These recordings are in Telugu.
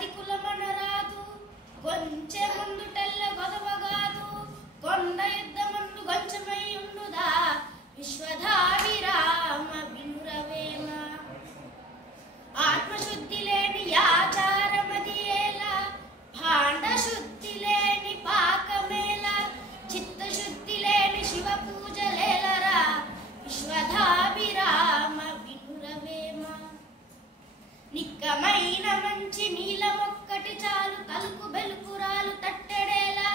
గది కులమనరాదు కొంచె ముందు తెల్ల గొదవగాదు కొండ యుద్ధమందు గొంచమై ఉండుదా విశ్వధావిరామ వినురవేమ ఆత్మశుద్ధి లేని ఆచారమది ఏలా భాండ శుద్ధి లేని పాకమేల చిత్తశుద్ధి లేని శివ పూజలేలరా విశ్వధావిరామ వినురవేమ నిక్కమైన మంచి నీలమొక్కటి చాలు తలుకు బెలుకురాలు తట్టెడేలా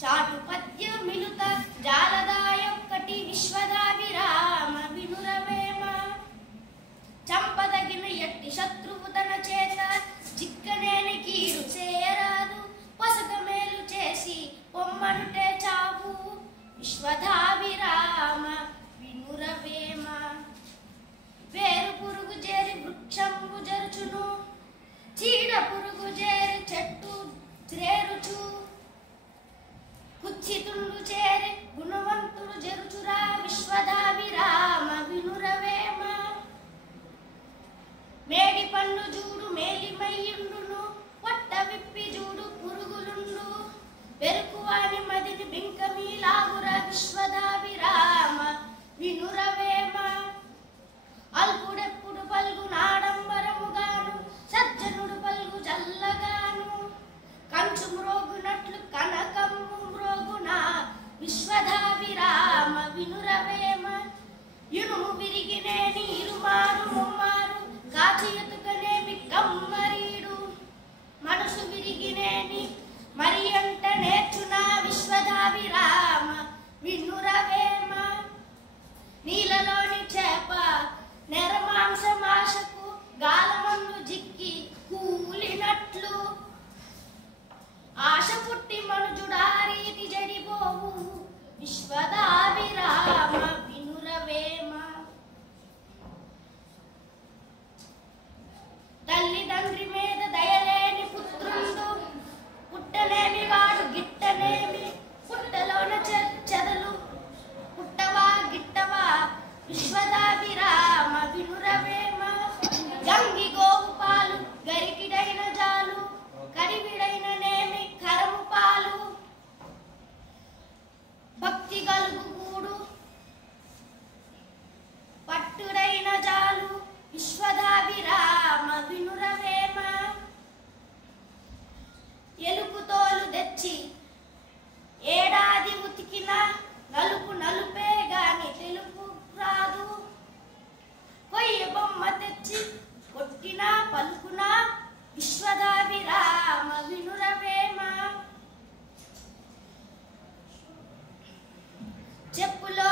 చాటు పద్య మిలుత జాలదాయొక్కటి విశ్వధావిరామ వినురవేమ చంపదగిన ఎట్టి శత్రువు తన చేత చిక్కనేని కీడు చేయరాదు పొసగ మేలు చేసి పొమ్మనుటే చావు విశ్వధావిరామ వినురవేమ వేరు పురుగు చేరి వృక్షంబు జరుచును చీడ పురుగు చేరి చెట్టు త్రేరుచు కుచ్చితుండు చేరి గుణవంతుడు జరుచురా విశ్వధావిరామ వినురవేమ మేడి పండు జూడు మేలిమయ్యుండును పొట్ట విప్పి జూడు పురుగులుండు పెరుకువాని మదిని బింకమీలాగుర విశ్వధావిరామ వినురవేమ అల్పుడెప్పుడు పలుగు నాడంబరముగాను సజ్జనుడు పలుగు జల్లగాను కంచు మ్రోగునట్లు కనకమ్ము మ్రోగున విశ్వధావిరామ వినురవేమ ఇనుము విరిగినేని ఇరుమారు ముమ్మారు కాచియతుకనేమి కమ్మరీడు మనసు విరిగినేని మరి అంట నేర్చున విశ్వధావిరామ వినురవేమ నీలలోని చేప నెరమాంసమాశకు గాలమందు జిక్కి కూలినట్లు ఆశ పుట్టి మనుజుడారీతి జడిపోవు విశ్వధావిరామ వినురవేమ తల్లిదండ్రి మీద దయలేని పుత్రుండు పుట్టనేమి వాడు గిట్టనేమి పుట్టలోన చెదలు పుట్టవా గిట్టవా విశ్వధావిరామ వినురవేమ గంగి గోవు పాలు గరికిడైన జాలు కరివిడైన నేమి కరము పాలు భక్తి గలుగు కూడు పట్టుడైన జాలు విశ్వధావిరామ వినురవేమ ఎలుపు తోలు తెచ్చి ఏడాది ఉతికిన నలుపు నలుపే గాని తెలుపు రాదు కొయ్య బొమ్మ తెచ్చి కొట్టిన పలుకున విశ్వధావిరామ వినురవేమ చెప్పులో